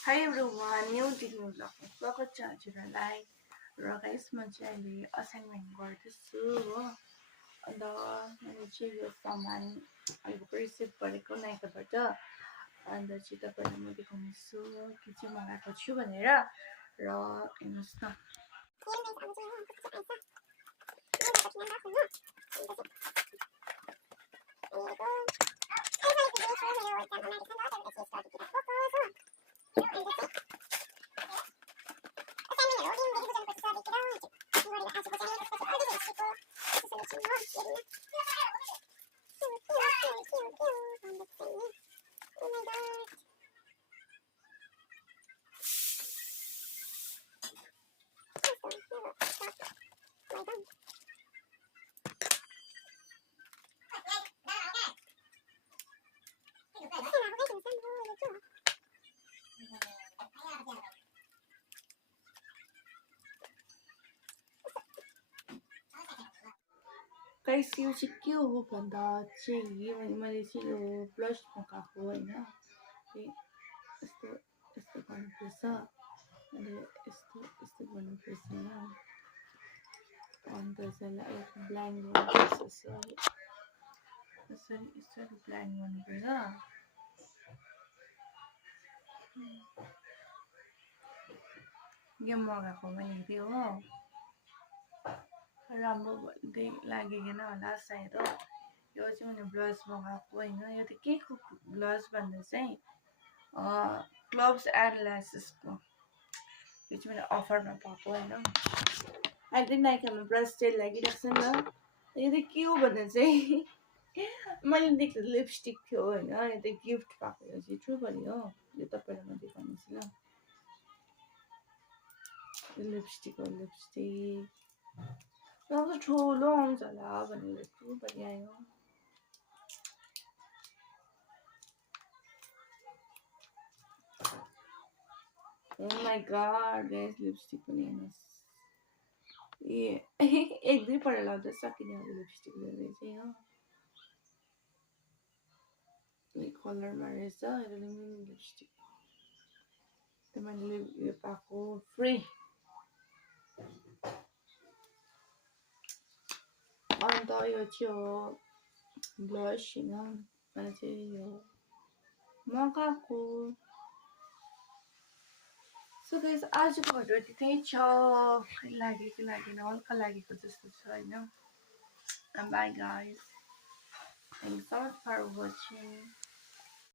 Hi everyone, new Digno vlogमा स्वागत छ हजुरहरूलाई र गाइस म चाहिँ अहिले असाइनमेन्ट गर्दैछु हो अन्त मैले चाहिँ यो सामान अहिले रिसिभ गरेको नाइकाबाट अन्त चाहिँ तपाईँलाई म देखाउनेछु के चाहिँ मगाएको छु भनेर र हेर्नुहोस् न गाइस यो चाहिँ के हो भन्दा चाहिँ मैले चाहिँ यो ब्लस मगाएको होइन यस्तो यस्तो गर्नुपर्छ अनि यस्तो यस्तो गर्नुपर्छ होइन अन्त यसलाई ब्लाइन्ड गर्नुपर्छ यसरी यसरी ब्लाइन्ड गर्नुपर्छ यो मगाएको मैले त्यो हो राम्रो लागेन होला सायद हो यो चाहिँ मैले ब्लस मगाएको होइन यो त के को ब्लस भन्दा चाहिँ क्लब्स एन्ड ल्यासेसको यो चाहिँ मैले अफरमा पाएको होइन अहिले नाइकामा ब्रस सेल लागिरहेको छ नि त यो त के हो भन्दा चाहिँ मैले देखेको लिपस्टिक थियो होइन यो त गिफ्ट पाएको यो चाहिँ ट्रु पनि हो यो तपाईँलाई म देखाउनुहोस् ल लिपस्टिक हो लिपस्टिक अब ठुलो आउँछ होला भनेर ट्रु पनि आयो Oh my god, guys, lipstick पनि हेर्नुहोस् ए एक दुई पल्ट लाउँदा सकिने हो लिपस्टिक चाहिँ हो यो कलरमा रहेछ मिनी लिपस्टिक त्यो मैले यो पाएको फ्री अन्त यो चाहिँ हो ब्लस होइन मैले चाहिँ यो मगाएको सो गाइस आजको भिडियो त्यही छ लाग्यो कि लागेन हल्का लागेको जस्तो छ होइन bye guys thank so much for watching